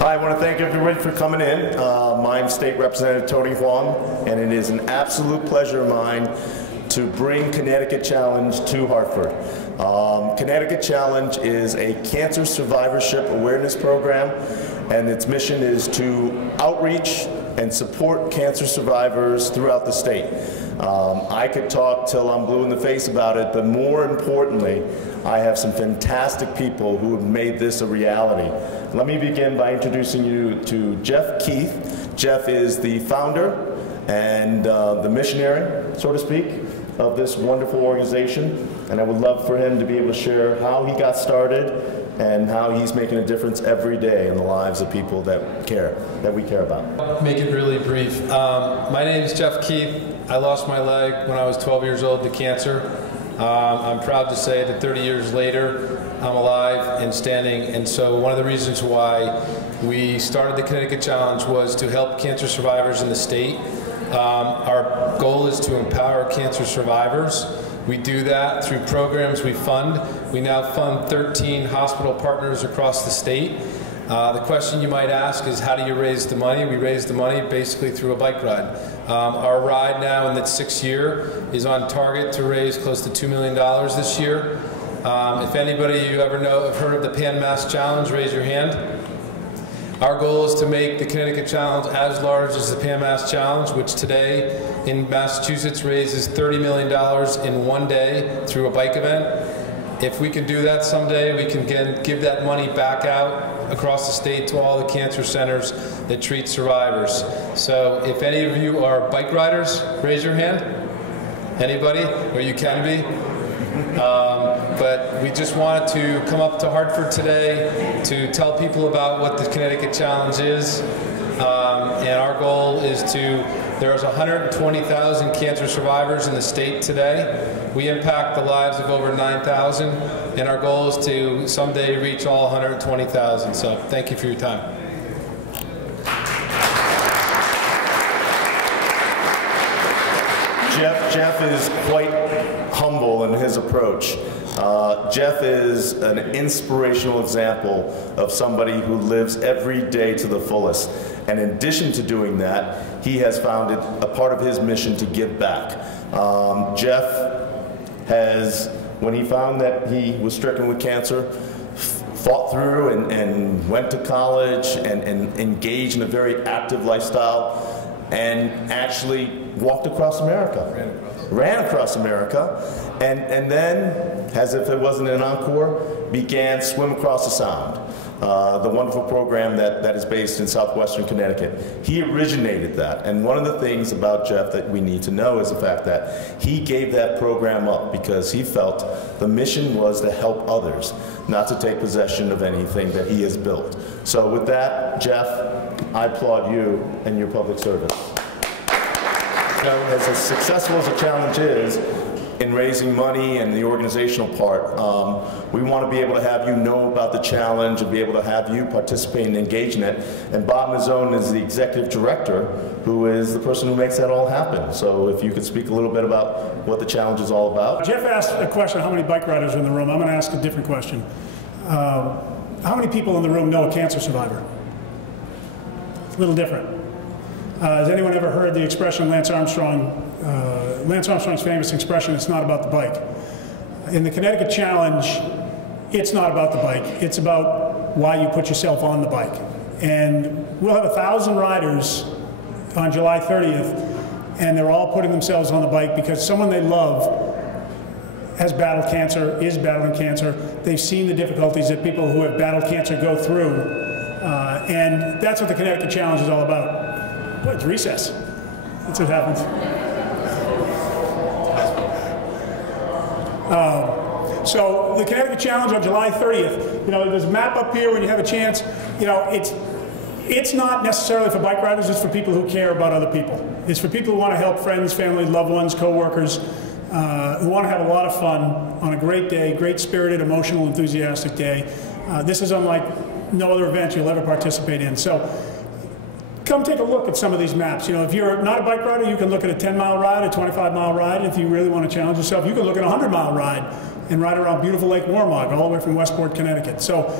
I want to thank everybody for coming in. I'm State Representative Tony Hwang, and it is an absolute pleasure of mine to bring Connecticut Challenge to Hartford. Connecticut Challenge is a cancer survivorship awareness program, and its mission is to outreach and support cancer survivors throughout the state. I could talk till I'm blue in the face about it, but more importantly, I have some fantastic people who have made this a reality. Let me begin by introducing you to Jeff Keith. Jeff is the founder and the missionary, so to speak, of this wonderful organization, and I would love for him to be able to share how he got started and how he's making a difference every day in the lives of people that we care about. I'll make it really brief. My name is Jeff Keith. I lost my leg when I was 12 years old to cancer. I'm proud to say that 30 years later, I'm alive and standing, and so one of the reasons why we started the Connecticut Challenge was to help cancer survivors in the state. Our goal is to empower cancer survivors. We do that through programs we fund. We now fund 13 hospital partners across the state. The question you might ask is, how do you raise the money? We raise the money basically through a bike ride. Our ride now in its 6th year is on target to raise close to $2 million this year. If anybody you ever know have heard of the Pan Mass Challenge, raise your hand. Our goal is to make the Connecticut Challenge as large as the Pan Mass Challenge, which today in Massachusetts raises $30 million in one day through a bike event. If we can do that someday, we can give that money back out across the state to all the cancer centers that treat survivors. So if any of you are bike riders, raise your hand. Anybody? Or you can be. But we just wanted to come up to Hartford today to tell people about what the Connecticut Challenge is. And our goal is there's 120,000 cancer survivors in the state today. We impact the lives of over 9,000, and our goal is to someday reach all 120,000. So thank you for your time. Jeff is quite humble in his approach. Jeff is an inspirational example of somebody who lives every day to the fullest. And in addition to doing that, he has found it a part of his mission to give back. Jeff has, when he found that he was stricken with cancer, fought through and went to college and engaged in a very active lifestyle and actually walked across America. Ran across America, and then, as if it wasn't an encore, began Swim Across the Sound, the wonderful program that is based in southwestern Connecticut. He originated that, and one of the things about Jeff that we need to know is the fact that he gave that program up because he felt the mission was to help others, not to take possession of anything that he has built. So with that, Jeff, I applaud you and your public service. As successful as the challenge is in raising money and the organizational part, we want to be able to have you know about the challenge and be able to have you participate and engage in it. And Bob Mazzone is the executive director, who is the person who makes that all happen. So if you could speak a little bit about what the challenge is all about. Jeff asked a question, how many bike riders are in the room? I'm going to ask a different question. How many people in the room know a cancer survivor? It's a little different. Has anyone ever heard the expression Lance Armstrong's famous expression, it's not about the bike? In the Connecticut Challenge, it's not about the bike. It's about why you put yourself on the bike. And we'll have 1,000 riders on July 30th, and they're all putting themselves on the bike because someone they love has battled cancer, is battling cancer. They've seen the difficulties that people who have battled cancer go through. And that's what the Connecticut Challenge is all about. Boy, it's recess. That's what happens. So the Connecticut Challenge on July 30th, you know, there's a map up here when you have a chance. You know, it's not necessarily for bike riders, it's for people who care about other people. It's for people who want to help friends, family, loved ones, co-workers, who want to have a lot of fun on a great day, great spirited, emotional, enthusiastic day. This is unlike no other event you'll ever participate in. So come take a look at some of these maps. You know, if you're not a bike rider, you can look at a 10-mile ride, a 25-mile ride. If you really want to challenge yourself, you can look at a 100-mile ride and ride around beautiful Lake Warmog, all the way from Westport, Connecticut. So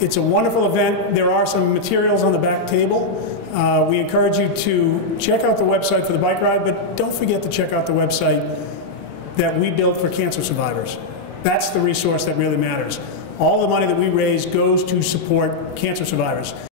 It's a wonderful event. There are some materials on the back table. We encourage you to check out the website for the bike ride, but don't forget to check out the website that we built for cancer survivors. That's the resource that really matters. All the money that we raise goes to support cancer survivors.